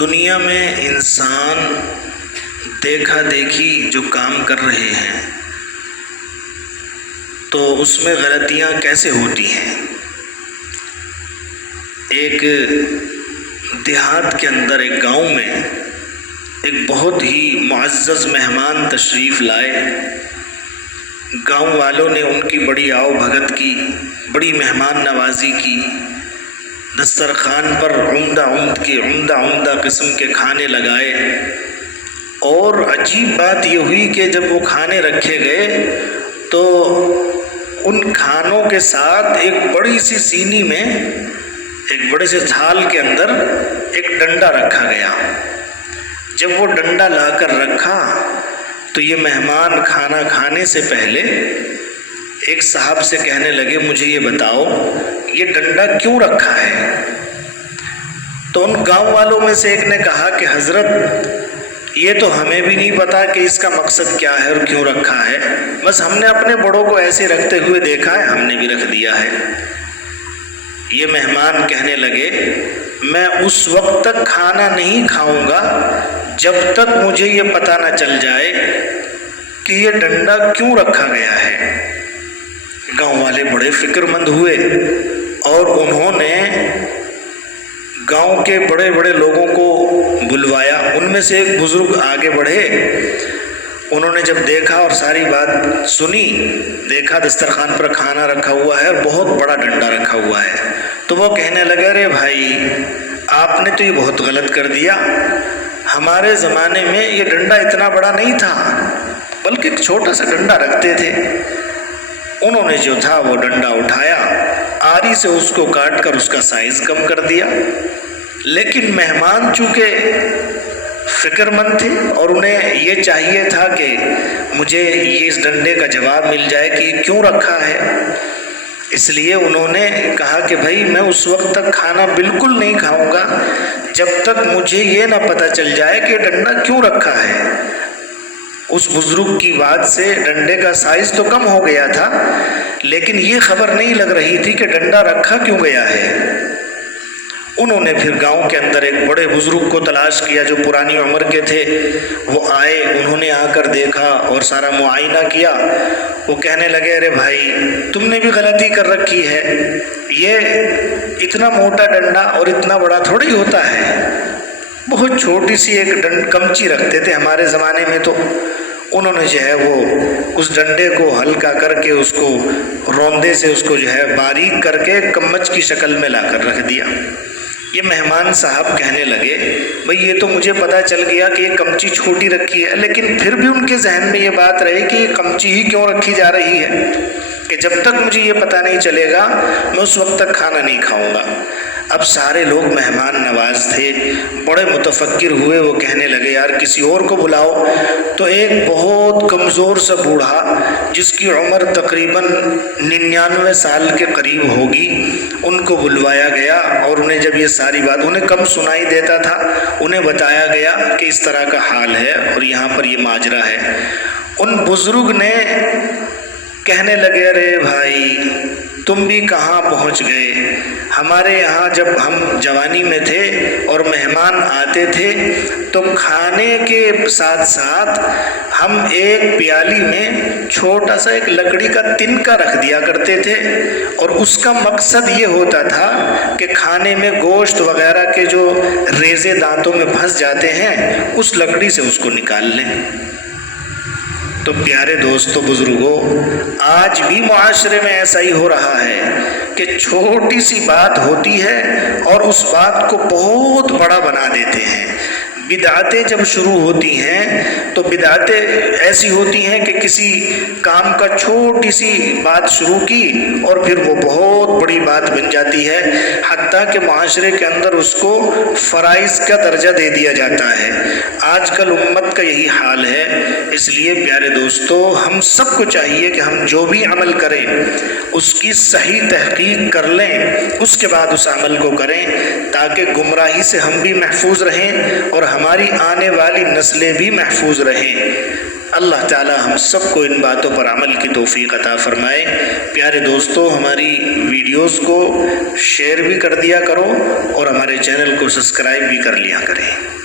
دنیا میں انسان دیکھا دیکھی جو کام کر رہے ہیں تو اس میں غلطیاں کیسے ہوتی ہیں۔ ایک دیہات کے اندر ایک گاؤں میں ایک بہت ہی معزز مہمان تشریف لائے۔ گاؤں والوں نے ان کی بڑی آؤ بھگت کی، بڑی مہمان نوازی کی، دسترخوان پر عمدہ قسم کے کھانے لگائے۔ اور عجیب بات یہ ہوئی کہ جب وہ کھانے رکھے گئے تو ان کھانوں کے ساتھ ایک بڑی سی سینی میں، ایک بڑے سے تھال کے اندر ایک ڈنڈا رکھا گیا۔ جب وہ ڈنڈا لا کر رکھا تو یہ مہمان کھانا کھانے سے پہلے ایک صاحب سے کہنے لگے، مجھے یہ بتاؤ یہ ڈنڈا کیوں رکھا ہے؟ تو ان گاؤں والوں میں سے ایک نے کہا کہ حضرت یہ تو ہمیں بھی نہیں پتا کہ اس کا مقصد کیا ہے اور کیوں رکھا ہے، بس ہم نے اپنے بڑوں کو ایسے رکھتے ہوئے دیکھا ہے، ہم نے بھی رکھ دیا ہے۔ یہ مہمان کہنے لگے، میں اس وقت تک کھانا نہیں کھاؤں گا جب تک مجھے یہ پتہ نہ چل جائے کہ یہ ڈنڈا کیوں رکھا گیا ہے۔ گاؤں والے بڑے فکر مند ہوئے اور انہوں نے گاؤں کے بڑے بڑے لوگوں کو بلوایا۔ ان میں سے ایک بزرگ آگے بڑھے، انہوں نے جب دیکھا اور ساری بات سنی، دیکھا دسترخوان پر کھانا رکھا ہوا ہے اور بہت بڑا ڈنڈا رکھا ہوا ہے، تو وہ کہنے لگے، ارے بھائی آپ نے تو یہ بہت غلط کر دیا، ہمارے زمانے میں یہ ڈنڈا اتنا بڑا نہیں تھا بلکہ ایک چھوٹا سا ڈنڈا رکھتے تھے۔ انہوں نے جو تھا وہ ڈنڈا اٹھایا، آری سے اس کو کاٹ کر اس کا سائز کم کر دیا، لیکن مہمان چونکہ فکر مند تھے اور انہیں یہ چاہیے تھا کہ مجھے یہ اس ڈنڈے کا جواب مل جائے کہ یہ کیوں رکھا ہے، اس لیے انہوں نے کہا کہ بھائی میں اس وقت تک کھانا بالکل نہیں کھاؤں گا جب تک مجھے یہ نہ پتہ چل جائے کہ یہ ڈنڈا کیوں رکھا ہے۔ اس بزرگ کی بات سے ڈنڈے کا سائز تو کم ہو گیا تھا، لیکن یہ خبر نہیں لگ رہی تھی کہ ڈنڈا رکھا کیوں گیا ہے۔ انہوں نے پھر گاؤں کے اندر ایک بڑے بزرگ کو تلاش کیا جو پرانی عمر کے تھے، وہ آئے، انہوں نے آ کر دیکھا اور سارا معائنہ کیا۔ وہ کہنے لگے، ارے بھائی تم نے بھی غلطی کر رکھی ہے، یہ اتنا موٹا ڈنڈا اور اتنا بڑا تھوڑی ہوتا ہے، بہت چھوٹی سی ایک کمچی رکھتے تھے ہمارے زمانے میں۔ تو انہوں نے جو ہے وہ اس ڈنڈے کو ہلکا کر کے اس کو روندے سے اس کو جو ہے باریک کر کے کمچ کی شکل میں لا کر رکھ دیا۔ یہ مہمان صاحب کہنے لگے، بھئی یہ تو مجھے پتہ چل گیا کہ یہ کمچی چھوٹی رکھی ہے، لیکن پھر بھی ان کے ذہن میں یہ بات رہی کہ یہ کمچی ہی کیوں رکھی جا رہی ہے، کہ جب تک مجھے یہ پتہ نہیں چلے گا میں اس وقت تک کھانا نہیں کھاؤں گا۔ اب سارے لوگ مہمان نواز تھے، بڑے متفکر ہوئے، وہ کہنے لگے یار کسی اور کو بلاؤ۔ تو ایک بہت کمزور سا بوڑھا جس کی عمر تقریباً 99 سال کے قریب ہوگی، ان کو بلوایا گیا اور انہیں جب یہ ساری بات، انہیں کم سنائی دیتا تھا، انہیں بتایا گیا کہ اس طرح کا حال ہے اور یہاں پر یہ ماجرا ہے۔ ان بزرگ نے کہنے لگے، ارے بھائی تم بھی کہاں پہنچ گئے، ہمارے یہاں جب ہم جوانی میں تھے اور مہمان آتے تھے تو کھانے کے ساتھ ساتھ ہم ایک پیالی میں چھوٹا سا ایک لکڑی کا تنکا رکھ دیا کرتے تھے، اور اس کا مقصد یہ ہوتا تھا کہ کھانے میں گوشت وغیرہ کے جو ریزے دانتوں میں پھنس جاتے ہیں اس لکڑی سے اس کو نکال لیں۔ تو پیارے دوستو بزرگوں، آج بھی معاشرے میں ایسا ہی ہو رہا ہے کہ چھوٹی سی بات ہوتی ہے اور اس بات کو بہت بڑا بنا دیتے ہیں۔ بدعتیں جب شروع ہوتی ہیں تو بدعتیں ایسی ہوتی ہیں کہ کسی کام کا چھوٹی سی بات شروع کی اور پھر وہ بہت بڑی بات بن جاتی ہے، حتیٰ کہ معاشرے کے اندر اس کو فرائض کا درجہ دے دیا جاتا ہے۔ آج کل امت کا یہی حال ہے۔ اس لیے پیارے دوستو، ہم سب کو چاہیے کہ ہم جو بھی عمل کریں اس کی صحیح تحقیق کر لیں، اس کے بعد اس عمل کو کریں، تاکہ گمراہی سے ہم بھی محفوظ رہیں اور ہماری آنے والی نسلیں بھی محفوظ رہیں۔ اللہ تعالی ہم سب کو ان باتوں پر عمل کی توفیق عطا فرمائے۔ پیارے دوستو، ہماری ویڈیوز کو شیئر بھی کر دیا کرو اور ہمارے چینل کو سبسکرائب بھی کر لیا کریں۔